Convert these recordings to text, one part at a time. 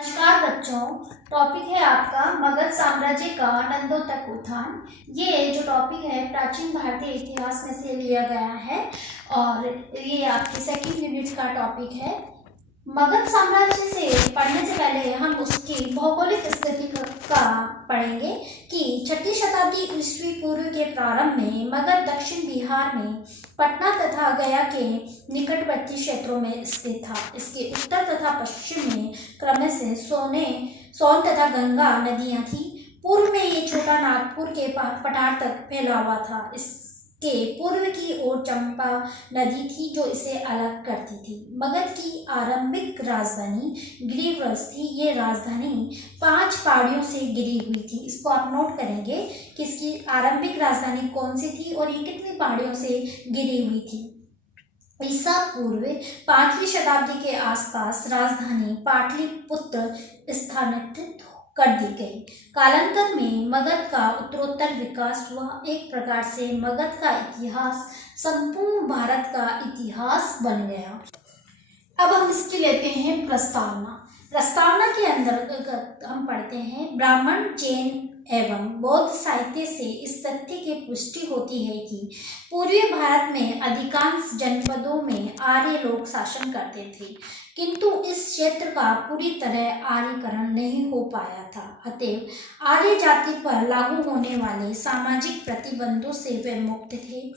नमस्कार बच्चों। टॉपिक है आपका मगध साम्राज्य का आनंदों तक उत्थान। ये जो टॉपिक है प्राचीन भारतीय इतिहास में से लिया गया है और ये आपके सेकंड यूनिट का टॉपिक है। मगध साम्राज्य से पढ़ने से पहले हम उसकी भौगोलिक स्थिति का पढ़ेंगे कि 6ठी शताब्दी ईस्वी पूर्व के प्रारंभ में मगध दक्षिण बिहार में पटना तथा गया के निकटवर्ती क्षेत्रों में स्थित था। इसके उत्तर तथा पश्चिम में क्रमश से सोन तथा गंगा नदियां थी। पूर्व में ये छोटा नागपुर के पठार तक फैला हुआ था। इसके पूर्व की ओर चंपा नदी थी जो इसे अलग करती थी। मगध की आरंभिक राजधानी गिरिवृष थी। ये राजधानी 5 पहाड़ियों से घिरी हुई थी। इसको आप नोट करेंगे कि इसकी आरंभिक राजधानी कौन सी थी और ये कितनी पहाड़ियों से घिरी हुई थी। ईसा पूर्व 5वीं शताब्दी के आसपास राजधानी पाटलिपुत्र स्थानांतरित कर दी गई। कालांतर में मगध का उत्तरोत्तर विकास हुआ। एक प्रकार से मगध का इतिहास संपूर्ण भारत का इतिहास बन गया। अब हम इसकी लेते हैं प्रस्तावना। प्रस्तावना के अंतर्गत हम पढ़ते हैं ब्राह्मण, जैन एवं बौद्ध साहित्य से इस तथ्य की पुष्टि होती है कि पूर्वी भारत में अधिकांश जनपदों में आर्य लोग शासन करते थे, किंतु इस क्षेत्र का पूरी तरह आर्यीकरण नहीं हो पाया था। अतएव आर्य जाति पर लागू होने वाले सामाजिक प्रतिबंधों से वे मुक्त थे।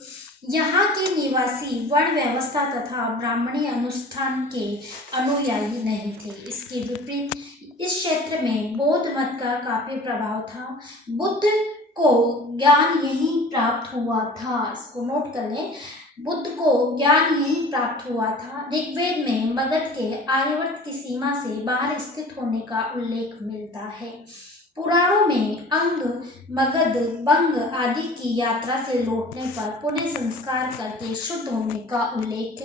यहाँ के निवासी वर्ण व्यवस्था तथा ब्राह्मणी अनुष्ठान के अनुयायी नहीं थे। इसके विपरीत इस क्षेत्र में बौद्ध मत का काफी प्रभाव था। बुद्ध को ज्ञान यहीं प्राप्त हुआ था। इसको नोट कर लें, बुद्ध को ज्ञान यहीं प्राप्त हुआ था। ऋग्वेद में मगध के आर्यावर्त की सीमा से बाहर स्थित होने का उल्लेख मिलता है। पुराणों में अंग, मगध, बंग आदि की यात्रा से लौटने पर पुनः संस्कार करके शुद्ध होने का उल्लेख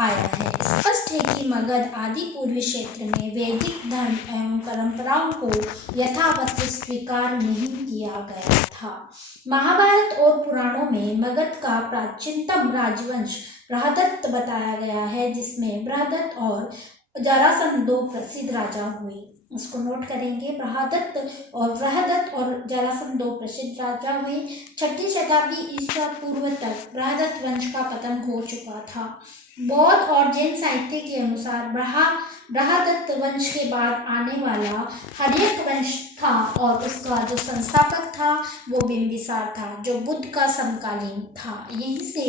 आया है। स्पष्ट है कि मगध आदि पूर्वी क्षेत्र में वैदिक धर्म एवं परंपराओं को यथावत स्वीकार नहीं किया गया था। महाभारत और पुराणों में मगध का प्राचीनतम राजवंश बृहदत्त बताया गया है, जिसमें बृहदत्त और जरासंध 2 प्रसिद्ध राजा हुए। इसको नोट करेंगे, बृहदत्त और जरासंध 2 प्रसिद्ध राजा हुए। 6ठी शताब्दी ईसा पूर्व तक बृहदत्त वंश का पतन हो चुका था। बौद्ध और जैन साहित्य के अनुसार बृहदत्त वंश के बाद आने वाला हर्यक वंश था और उसका जो संस्थापक था वो बिंबिसार था, जो बुद्ध का समकालीन था। यहीं से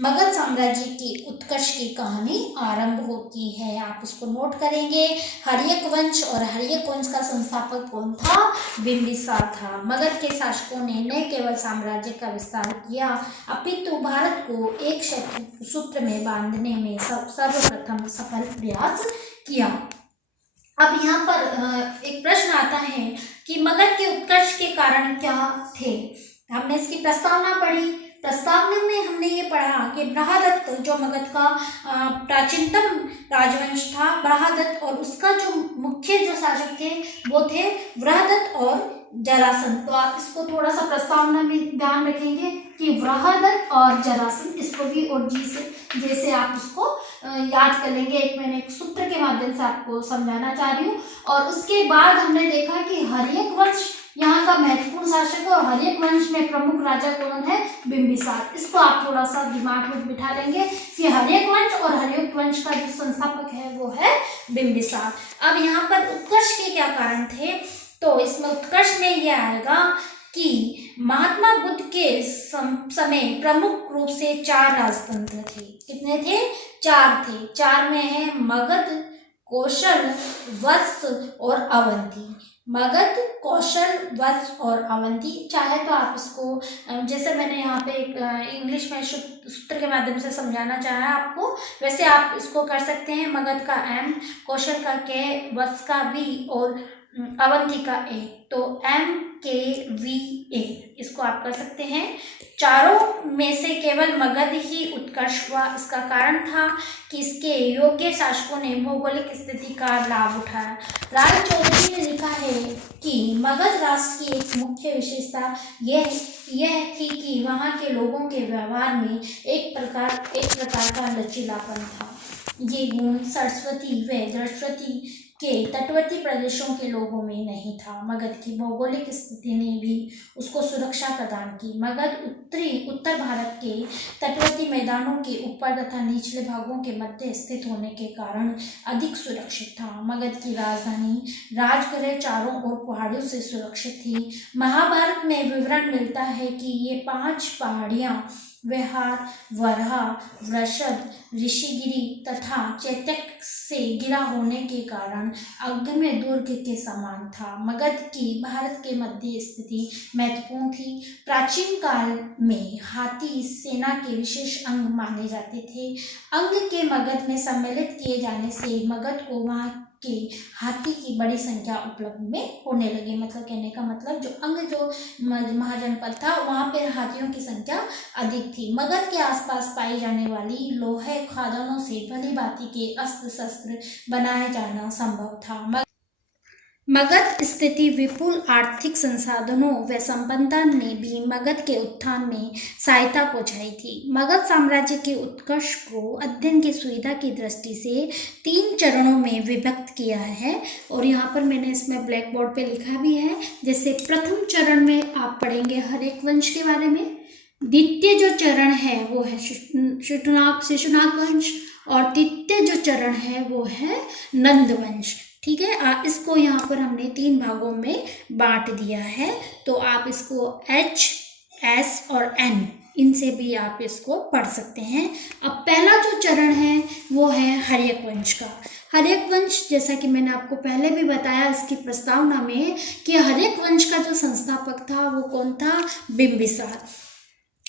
मगध साम्राज्य की उत्कर्ष की कहानी आरंभ होती है। आप उसको नोट करेंगे, हर्यक वंश, और हर्यक वंश का संस्थापक कौन था? बिंबिसार था। मगध के शासकों ने न केवल साम्राज्य का विस्तार किया अपितु भारत को एक सूत्र में बांधने में सर्वप्रथम सफल प्रयास किया। अब यहाँ पर एक प्रश्न आता है कि मगध के उत्कर्ष के कारण क्या थे। हमने इसकी प्रस्तावना पढ़ी। प्रस्तावना में हमने ये पढ़ा कि बृहदत्त जो मगध का प्राचीनतम राजवंश था, बृहदत्त, और उसका जो मुख्य जो शासक थे वो थे बृहदत्त और जरासंध। तो आप इसको थोड़ा सा प्रस्तावना में ध्यान रखेंगे कि बृहदत्त और जरासंध, इसको भी और जी से जैसे आप इसको याद कर लेंगे। मैंने एक सूत्र के माध्यम से आपको समझाना चाह रही हूँ। और उसके बाद हमने देखा कि हर्यक वंश यहाँ का महत्वपूर्ण शासक है और हर्यक वंश में प्रमुख राजा कौन है? बिंबिसार। इसको आप थोड़ा सा दिमाग में बिठा लेंगे कि हर्यक वंश और हर्यक वंश का जो संस्थापक है वो है बिंबिसार। अब यहाँ पर उत्कर्ष के क्या कारण थे? तो इसमें उत्कर्ष में यह आएगा कि महात्मा बुद्ध के समय प्रमुख रूप से 4 राजतंत्र थे। कितने थे? 4 थे। 4 में है मगध, कौशल, वत्स और अवंती। मगध, कौशल, वत्स और अवंती। चाहे तो आप इसको जैसे मैंने यहाँ पे इंग्लिश में सूत्र के माध्यम से समझाना चाहा आपको, वैसे आप इसको कर सकते हैं। मगध का M, कौशल का K, वत्स का V और अवंती का A। तो MKVA इसको आप कर सकते हैं। चारों में से केवल मगध ही उत्कर्ष हुआ। इसका कारण था कि इसके योग्य शासकों ने भौगोलिक स्थिति का लाभ उठाया। राय चौधरी ने लिखा है कि मगध राष्ट्र की एक मुख्य विशेषता यह थी कि वहाँ के लोगों के व्यवहार में एक प्रकार का लचीलापन था। ये गुण सरस्वती व सरस्वती के तटवर्ती प्रदेशों के लोगों में नहीं था। मगध की भौगोलिक स्थिति ने भी उसको सुरक्षा प्रदान की। मगध उत्तर भारत के तटवर्ती मैदानों के ऊपर तथा निचले भागों के मध्य स्थित होने के कारण अधिक सुरक्षित था। मगध की राजधानी राजगृह चारों ओर पहाड़ियों से सुरक्षित थी। महाभारत में विवरण मिलता है कि ये 5 पहाड़ियां विहार, वरहा, वृषद, ऋषिगिरि तथा चैत्य से घिरा होने के कारण अग्निमय दुर्ग के समान था। मगध की भारत के मध्य स्थिति महत्वपूर्ण थी। प्राचीन काल में हाथी सेना के विशेष अंग माने जाते थे। अंग के मगध में सम्मिलित किए जाने से मगध को वहाँ के हाथी की बड़ी संख्या उपलब्ध में होने लगी। मतलब कहने का मतलब जो अंग जो महाजनपद था वहाँ पर हाथियों की संख्या अधिक थी। मगध के आसपास पाई जाने वाली लोहे खदानों से भली भांति के अस्त्र शस्त्र बनाए जाना संभव था। मगध स्थिति विपुल आर्थिक संसाधनों व संपन्नता ने भी मगध के उत्थान में सहायता पहुंचाई थी। मगध साम्राज्य के उत्कर्ष को अध्ययन की सुविधा की दृष्टि से 3 चरणों में विभक्त किया है और यहाँ पर मैंने इसमें ब्लैक बोर्ड पे लिखा भी है। जैसे प्रथम चरण में आप पढ़ेंगे हर्यक वंश के बारे में, द्वितीय जो चरण है वो है शिशुनाग वंश और तृतीय जो चरण है वो है नंद वंश। ठीक है, इसको यहाँ पर हमने 3 भागों में बांट दिया है। तो आप इसको H, S और N इनसे भी आप इसको पढ़ सकते हैं। अब पहला जो चरण है वो है हर्यक वंश का। हर्यक वंश, जैसा कि मैंने आपको पहले भी बताया इसकी प्रस्तावना में कि हर्यक वंश का जो संस्थापक था वो कौन था, बिंबिसार।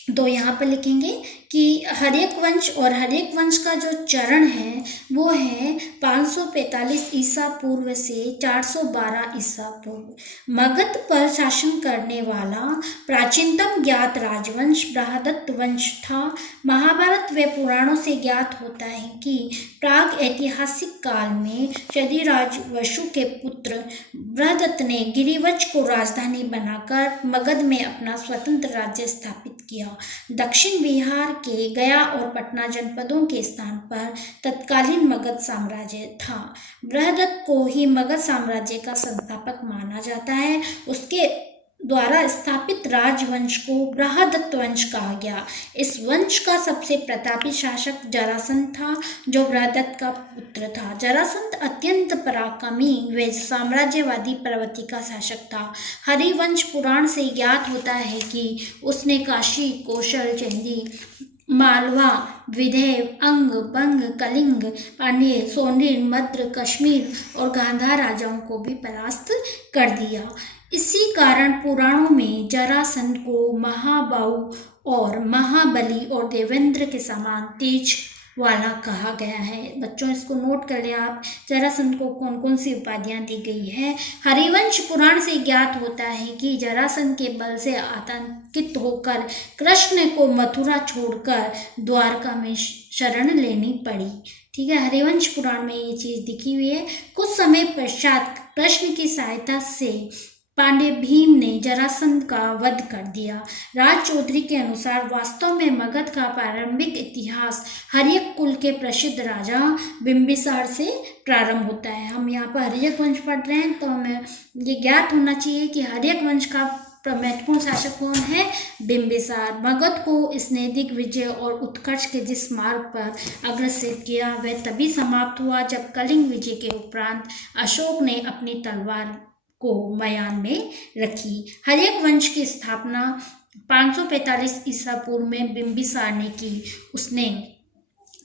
तो यहाँ पर लिखेंगे कि हर्यक वंश और हर्यक वंश का जो चरण है वो है 545 ईसा पूर्व से 412 ईसा पूर्व। मगध पर शासन करने वाला प्राचीनतम ज्ञात राजवंश बृहदत्त वंश था। महाभारत व पुराणों से ज्ञात होता है कि प्राग ऐतिहासिक काल में शदिराज वसु के पुत्र बृहदत्त ने गिरिवंश को राजधानी बनाकर मगध में अपना स्वतंत्र राज्य स्थापित किया। दक्षिण बिहार के गया और पटना जनपदों के स्थान पर तत्कालीन मगध साम्राज्य था। बृहदत्त को ही मगध साम्राज्य का संस्थापक माना जाता है। उसके द्वारा स्थापित राजवंश को बृहदत्त वंश कहा गया। इस वंश का सबसे प्रतापी शासक जरासंध था जो बृहदत्त का पुत्र था। जरासंध अत्यंत पराक्रमी व साम्राज्यवादी प्रवृत्ति का शासक था। हरिवंश पुराण से ज्ञात होता है कि उसने काशी, कौशल, चंदी, मालवा, विदेह, अंग, बंग, कलिंग, पांड्य, सोनीर, मद्र, कश्मीर और गांधार राजाओं को भी परास्त कर दिया। इसी कारण पुराणों में जरासंध को महाबाहु और महाबली और देवेंद्र के समान तेज वाला कहा गया है। बच्चों इसको नोट कर लिया आप, जरासंध को कौन कौन सी उपाधियां दी गई है। हरिवंश पुराण से ज्ञात होता है कि जरासंध के बल से आतंकित होकर कृष्ण को मथुरा छोड़कर द्वारका में शरण लेनी पड़ी। ठीक है, हरिवंश पुराण में ये चीज दिखी हुई है। कुछ समय पश्चात कृष्ण की सहायता से पांड्य भीम ने जरासंध का वध कर दिया। राज चौधरी के अनुसार वास्तव में मगध का प्रारंभिक इतिहास हर्यक कुल के प्रसिद्ध राजा बिंबिसार से प्रारंभ होता है। हम यहाँ पर हर्यक वंश पढ़ रहे हैं तो हमें ये ज्ञात होना चाहिए कि हर्यक वंश का महत्वपूर्ण शासक कौन है, बिंबिसार। मगध को इसने दिग्विजय और उत्कर्ष के जिस मार्ग पर अग्रसर किया वह तभी समाप्त हुआ जब कलिंग विजय के उपरांत अशोक ने अपनी तलवार को म्यान में रखी। हर्यक वंश की स्थापना 545 ईसा पूर्व में बिंबिसार ने की। उसने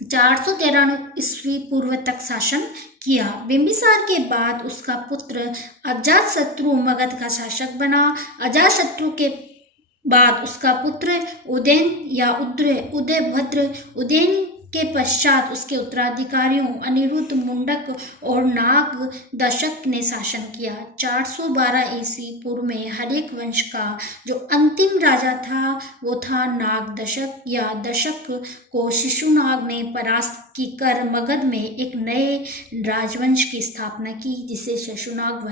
413 ईस्वी पूर्व तक शासन किया। बिंबिसार के बाद उसका पुत्र अजातशत्रु मगध का शासक बना। अजातशत्रु के बाद उसका पुत्र उदयन या उदयभद्र, उदयन के पश्चात उसके उत्तराधिकारियों अनिरुद्ध, मुंडक और नाग दशक ने शासन किया। 412 ईस्वी पूर्व में हर्यक वंश का जो अंतिम राजा था वो था नाग दशक या दशक को शिशुनाग ने परास्त कर मगध में एक नए राजवंश की स्थापना की जिसे शिशुनाग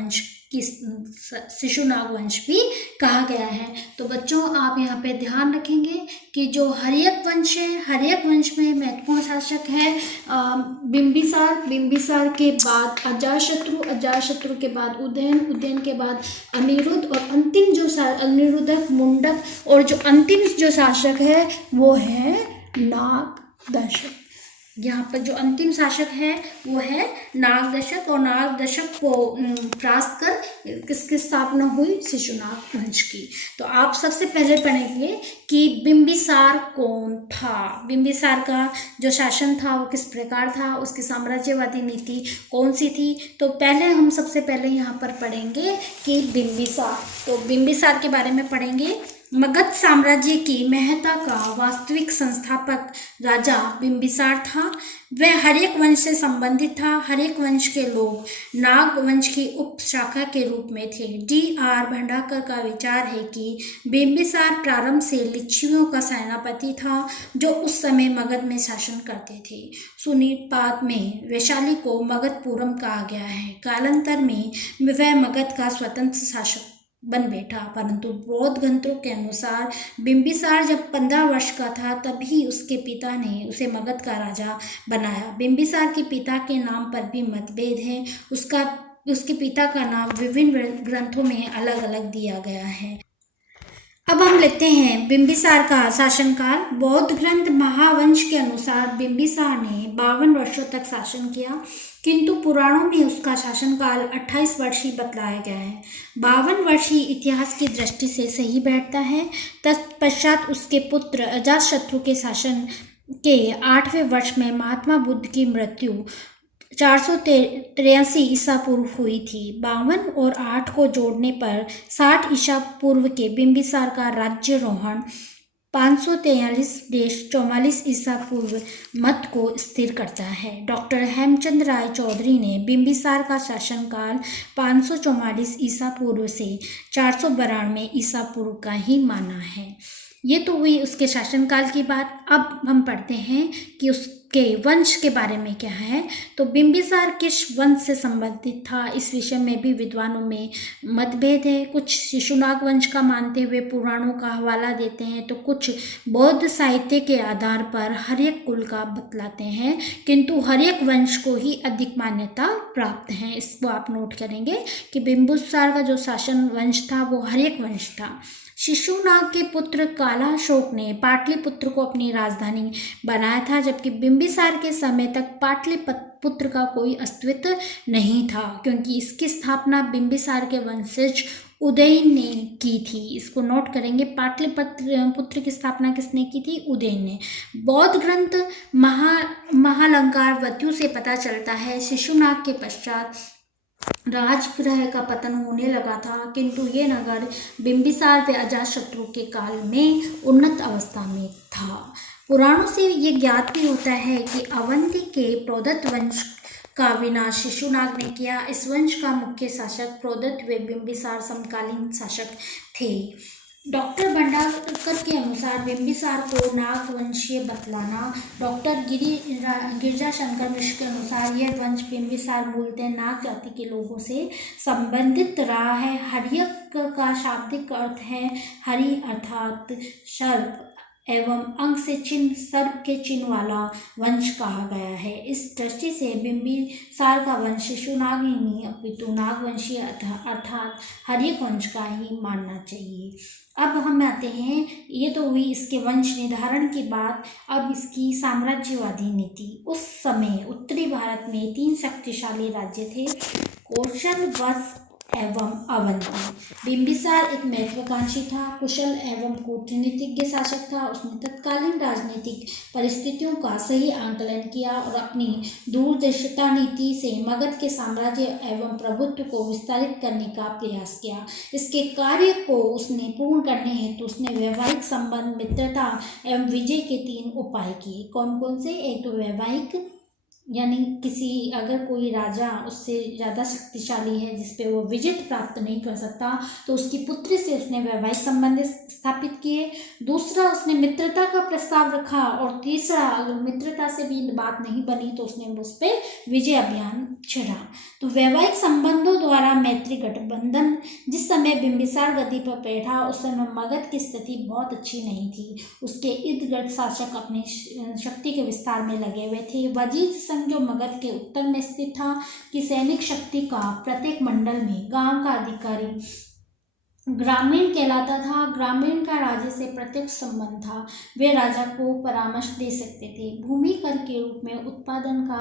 वंश भी कहा गया है। तो बच्चों आप यहाँ पे ध्यान रखेंगे कि जो हर्यक वंश है, हर्यक वंश में महत्वपूर्ण महत्वपूर्ण शासक है बिंबिसार, बिंबिसार के बाद अजातशत्रु, अजातशत्रु के बाद उदयन, उदयन के बाद अनिरुद्ध, और अंतिम जो अनिरुद्धक, मुंडक, और जो अंतिम जो शासक है वो है नागदशक। यहाँ पर जो अंतिम शासक है वो है नागदशक, और नागदशक को परास्त कर किसकी स्थापना हुई? शिशुनाग वंश की। तो आप सबसे पहले पढ़ेंगे कि बिंबिसार कौन था, बिंबिसार का जो शासन था वो किस प्रकार था, उसकी साम्राज्यवादी नीति कौन सी थी। तो पहले हम सबसे पहले यहाँ पर पढ़ेंगे कि बिंबिसार, तो बिंबिसार के बारे में पढ़ेंगे। मगध साम्राज्य की महत्ता का वास्तविक संस्थापक राजा बिंबिसार था। वह हर्यक वंश से संबंधित था। हर्यक वंश के लोग नाग वंश की उपशाखा के रूप में थे। D.R. भंडारकर का विचार है कि बिंबिसार प्रारंभ से लिच्छवियों का सेनापति था जो उस समय मगध में शासन करते थे। सुनीपात में वैशाली को मगधपुरम कहा गया है। कालांतर में वह मगध का स्वतंत्र शासक बन बैठा, परंतु बौद्ध ग्रंथों के अनुसार बिंबिसार जब 15 वर्ष का था तभी उसके पिता ने उसे मगध का राजा बनाया। बिंबिसार के पिता के नाम पर भी मतभेद है। उसके पिता का नाम विभिन्न ग्रंथों में अलग अलग दिया गया है। अब हम लेते हैं बिंबिसार का शासनकाल। बौद्ध ग्रंथ महावंश के अनुसार बिंबिसार ने 52 वर्षों तक शासन किया, किंतु पुराणों में उसका शासनकाल 28 वर्ष ही बतलाया गया है। 52 वर्ष ही इतिहास की दृष्टि से सही बैठता है। तत्पश्चात उसके पुत्र अजातशत्रु के शासन के 8वें वर्ष में महात्मा बुद्ध की मृत्यु 483 ईसा पूर्व हुई थी। 52 और 8 को जोड़ने पर 60 ईसा पूर्व के बिंबिसार का राज्यारोहण 543-44 ईसा पूर्व मत को स्थिर करता है। डॉक्टर हेमचंद राय चौधरी ने बिंबिसार का शासनकाल 544 ईसा पूर्व से 492 ईसा पूर्व का ही माना है। ये तो हुई उसके शासनकाल की बात। अब हम पढ़ते हैं कि उसके वंश के बारे में क्या है। तो बिंबिसार किस वंश से संबंधित था, इस विषय में भी विद्वानों में मतभेद है। कुछ शिशुनाग वंश का मानते हुए पुराणों का हवाला देते हैं, तो कुछ बौद्ध साहित्य के आधार पर हर्यक कुल का बतलाते हैं, किंतु हर्यक वंश को ही अधिक मान्यता प्राप्त है। इसको आप नोट करेंगे कि बिंबिसार का जो शासन वंश था वो हर्यक वंश था। शिशुनाग के पुत्र कालाशोक ने पाटलिपुत्र को अपनी राजधानी बनाया था, जबकि बिंबिसार के समय तक पाटलिपुत्र का कोई अस्तित्व नहीं था, क्योंकि इसकी स्थापना बिंबिसार के वंशज उदयन ने की थी। इसको नोट करेंगे, पाटलिपुत्र की स्थापना किसने की थी? उदयन ने। बौद्ध ग्रंथ महालंकारवत्यों से पता चलता है शिशुनाग के पश्चात राजगृह का पतन होने लगा था, किंतु ये नगर बिंबिसार व अजातशत्रु के काल में उन्नत अवस्था में था। पुराणों से ये ज्ञात भी होता है कि अवंती के प्रोदत्त वंश का विनाश शिशुनाग ने किया। इस वंश का मुख्य शासक प्रोदत्त व बिंबिसार समकालीन शासक थे। डॉक्टर भंडारकर के अनुसार बिंबिसार को नागवंशीय बतलाना। डॉक्टर गिरिजाशंकर मिश्र के अनुसार यह वंश बिंबिसार मूलतः नाग जाति के लोगों से संबंधित रहा है। हर्यक का शाब्दिक अर्थ है हरि अर्थात सर्प एवं अंग से चिन्ह सर्प के चिन्ह वाला वंश कहा गया है। इस दृष्टि से बिंबिसार का वंश शिशुनाग ही नहीं अपितु नागवंशीय अर्थात हर्यक वंश का ही मानना चाहिए। अब हम आते हैं, ये तो हुई इसके वंश निर्धारण की बात। अब इसकी साम्राज्यवादी नीति। उस समय उत्तरी भारत में 3 शक्तिशाली राज्य थे, कौशल, वत्स एवं अवंती। बिंबिसार एक महत्वाकांक्षी था, कुशल एवं कूटनीतिज्ञ शासक था। उसने तत्कालीन राजनीतिक परिस्थितियों का सही आंकलन किया और अपनी दूरदर्शिता नीति से मगध के साम्राज्य एवं प्रभुत्व को विस्तारित करने का प्रयास किया। इसके कार्य को उसने पूर्ण करने हेतु उसने वैवाहिक संबंध, मित्रता एवं विजय के 3 उपाय किए। कौन कौन से? एक तो वैवाहिक, यानी किसी अगर कोई राजा उससे ज़्यादा शक्तिशाली है जिस पे वो विजय प्राप्त नहीं कर सकता तो उसकी पुत्री से उसने वैवाहिक संबंध स्थापित किए। दूसरा, उसने मित्रता का प्रस्ताव रखा, और तीसरा, अगर मित्रता से भी बात नहीं बनी तो उसने उस पर विजय अभियान छेड़ा। तो वैवाहिक संबंधों द्वारा मैत्री गठबंधन। जिस समय बिंबिसार गद्दी पर बैठा उस समय मगध की स्थिति बहुत अच्छी नहीं थी। उसके इर्द गिर्द शासक अपनी शक्ति के विस्तार में लगे हुए थे। वजीर संघ जो मगध के उत्तर में स्थित था कि सैनिक शक्ति का प्रत्येक मंडल में गांव का अधिकारी ग्रामीण कहलाता था। ग्रामीण का राजा से प्रत्यक्ष संबंध था। वे राजा को परामर्श दे सकते थे। भूमि कर के रूप में उत्पादन का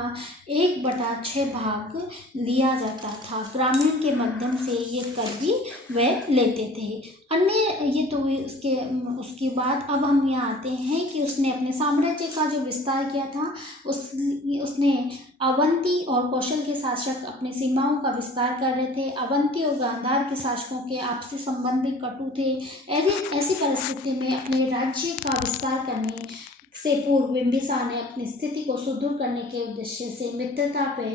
1/6 भाग लिया जाता था। ग्रामीण के माध्यम से ये कर भी वे लेते थे। अन्य ये तो उसके बाद अब हम यहाँ आते हैं कि उसने अपने साम्राज्य का जो विस्तार किया था उसने अवंती और कौशल के शासक अपनी सीमाओं का विस्तार कर रहे थे। अवंती और गांधार के शासकों के आपसी संबंध भी कटु थे। ऐसी परिस्थिति में अपने राज्य का विस्तार करने से पूर्व बिंबिसार ने अपनी स्थिति को सुदृढ़ करने के उद्देश्य से मित्रता पे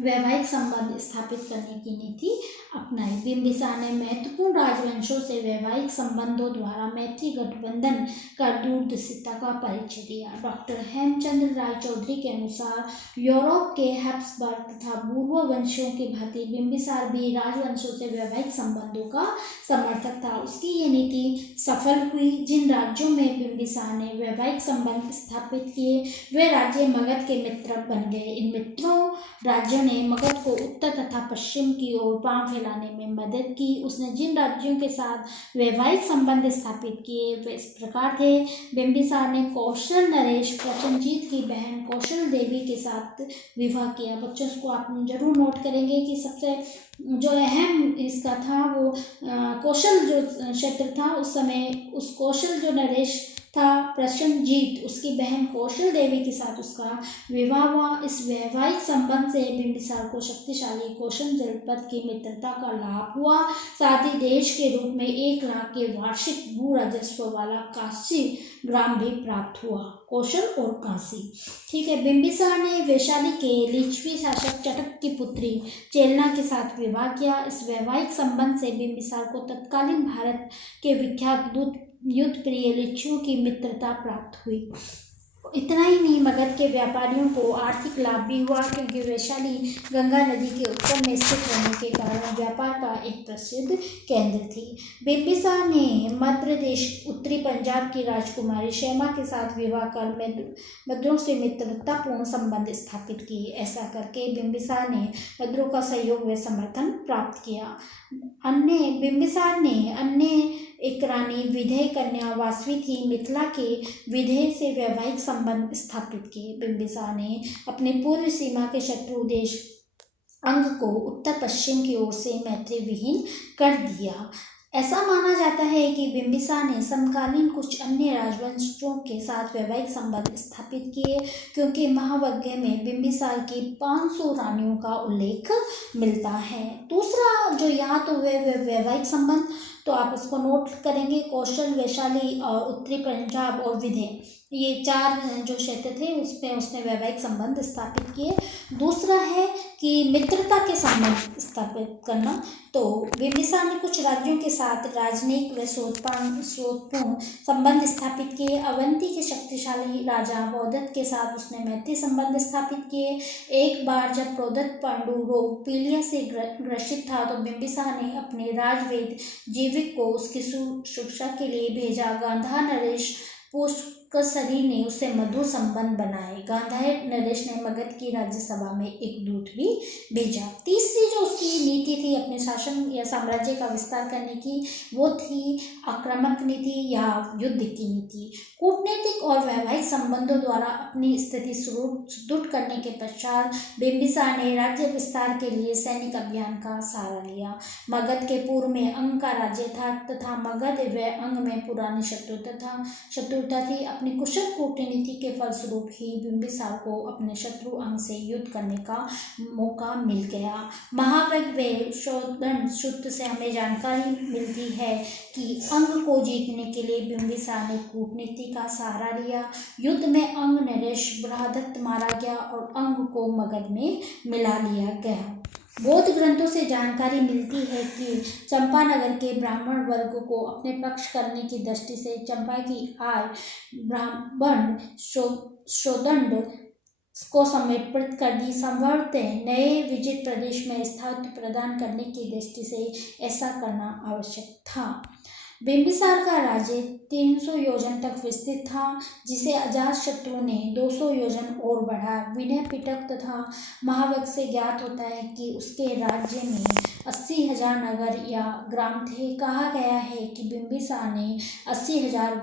वैवाहिक संबंध स्थापित करने की नीति अपनाई। बिंबिसार ने महत्वपूर्ण राजवंशों से वैवाहिक संबंधों द्वारा मैत्री गठबंधन का दूरदर्शिता का परिचय दिया। डॉक्टर हेमचंद्र राय चौधरी के अनुसार यूरोप के हैब्सबर्ग तथा पूर्व वंशों के भांति बिंबिसार भी राजवंशों से वैवाहिक संबंधों का समर्थक था। उसकी ये नीति सफल हुई। जिन राज्यों में बिंबिसार ने वैवाहिक संबंध स्थापित किए वे राज्य मगध के मित्र बन गए। इन मित्रों राज्यों ने मगध को उत्तर तथा पश्चिम की ओर पांव फैलाने में मदद की। उसने जिन राज्यों के साथ वैवाहिक संबंध स्थापित किए वे इस प्रकार थे। बिंबिसार ने कौशल नरेश प्रसेनजीत की बहन कौशल देवी के साथ विवाह किया। बच्चों इसको आप जरूर नोट करेंगे कि सबसे जो अहम इसका था वो कौशल जो क्षेत्र था उस समय उस कौशल जो नरेश था प्रसेनजीत उसकी बहन कौशल देवी के साथ उसका विवाह हुआ। इस वैवाहिक संबंध से बिंबिसार को शक्तिशाली कौशल जनपद की मित्रता का लाभ हुआ। साथ ही देश के रूप में 1 लाख के वार्षिक भू राजस्व वाला काशी ग्राम भी प्राप्त हुआ। कौशल और काशी, ठीक है। बिंबिसार ने वैशाली के लिच्छवी शासक चटक की पुत्री चेलना के साथ विवाह किया। इस वैवाहिक संबंध से बिंबिसार को तत्कालीन भारत के विख्यात युद्ध प्रिय लिच्छुओं की मित्रता प्राप्त हुई। इतना ही नहीं मगध के व्यापारियों को आर्थिक लाभ भी हुआ क्योंकि वैशाली गंगा नदी के उत्तर में स्थित रहने के कारण व्यापार का एक प्रसिद्ध केंद्र थी। बिंबिसार ने मध्य प्रदेश उत्तरी पंजाब की राजकुमारी क्षेमा के साथ विवाह कर मद्रों से मित्रतापूर्ण संबंध स्थापित किए। ऐसा करके बिंबिसार ने मद्रों का सहयोग व समर्थन प्राप्त किया। बिंबिसार ने अन्य एक रानी विदेह कन्या वासवी थी। मिथिला के विदेह से वैवाहिक संबंध स्थापित किए। बिंबिसार ने अपने पूर्व सीमा के शत्रु देश अंग को उत्तर पश्चिम की ओर से मैत्री विहीन कर दिया। ऐसा माना जाता है कि बिंबिसार ने समकालीन कुछ अन्य राजवंशों के साथ वैवाहिक संबंध स्थापित किए क्योंकि महावज्ञ में बिंबिसार की 500 रानियों का उल्लेख मिलता है। दूसरा जो यहाँ तो वैवाहिक संबंध तो आप इसको नोट करेंगे। कौशल, वैशाली और उत्तरी पंजाब और विदेह ये 4 जो क्षेत्र थे उसमें उसने वैवाहिक संबंध स्थापित किए। दूसरा है कि मित्रता के संबंध स्थापित करना। तो बिंबिसार ने कुछ राज्यों के साथ राजनयिक व स्रोतपूर्ण संबंध स्थापित किए। अवंती के शक्तिशाली राजा प्रोदत्त के साथ उसने मैत्री संबंध स्थापित किए। एक बार जब प्रोदत्त पांडु रोग पीलिया से ग्रसित था तो बिंबिसार ने अपने राजवेद जीविक को उसकी सुरक्षा के लिए भेजा। गांधार नरेश पुष्कसरी ने उससे मधुर संबंध बनाए। गांधार नरेश ने मगध की राज्यसभा में एक दूत भी भेजा। तीसरी जो उसकी नीति थी अपने शासन या साम्राज्य का विस्तार करने की वो थी आक्रामक नीति या युद्ध की नीति। कूटनीतिक और वैवाहिक संबंधों द्वारा अपनी स्थिति सुदृढ़ करने के पश्चात बिंबिसार ने राज्य विस्तार के लिए सैनिक अभियान का सहारा लिया। मगध के पूर्व में अंग का राज्य था तथा मगध व अंग में पुरानी शत्रुता थी। अपनी कुशल कूटनीति के फलस्वरूप ही बिंबिसार को अपने शत्रु अंग से युद्ध करने का मौका मिल गया। महावज्ञ व शोधन सूत्र से हमें जानकारी मिलती है कि अंग को जीतने के लिए बिंबिसार ने कूटनीति का सहारा लिया। युद्ध में अंग नरेश बृहदत्त मारा गया और अंग को मगध में मिला लिया गया। बौद्ध ग्रंथों से जानकारी मिलती है कि चंपानगर के ब्राह्मण वर्ग को अपने पक्ष करने की दृष्टि से चंपा की आय ब्राह्मण शोदंड को समर्पित कर दी। संभवतः नए विजित प्रदेश में स्थायित्व प्रदान करने की दृष्टि से ऐसा करना आवश्यक था। बिंबिसार का राज्य 300 योजन तक विस्तृत था, जिसे अजातशत्रु ने 200 योजन और बढ़ाया। विनय पिटक तथा महावत से ज्ञात होता है कि उसके राज्य में 80,000 नगर या ग्राम थे। कहा गया है कि बिंबिसार ने 80,000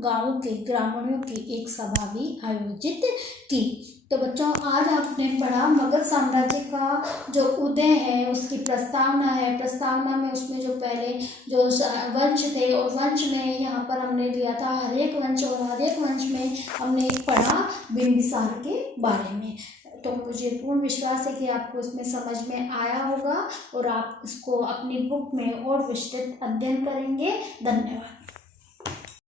गांवों के ग्रामीणों की एक सभा भी आयोजित की। तो बच्चों, आज आपने पढ़ा मगध साम्राज्य का जो उदय है उसकी प्रस्तावना है। प्रस्तावना में उसमें जो पहले जो वंश थे और वंश में यहाँ पर हमने लिया था हरेक वंश, और हरेक वंश में हमने पढ़ा बिंबिसार के बारे में। तो मुझे पूर्ण विश्वास है कि आपको इसमें समझ में आया होगा और आप इसको अपनी बुक में और विस्तृत अध्ययन करेंगे। धन्यवाद।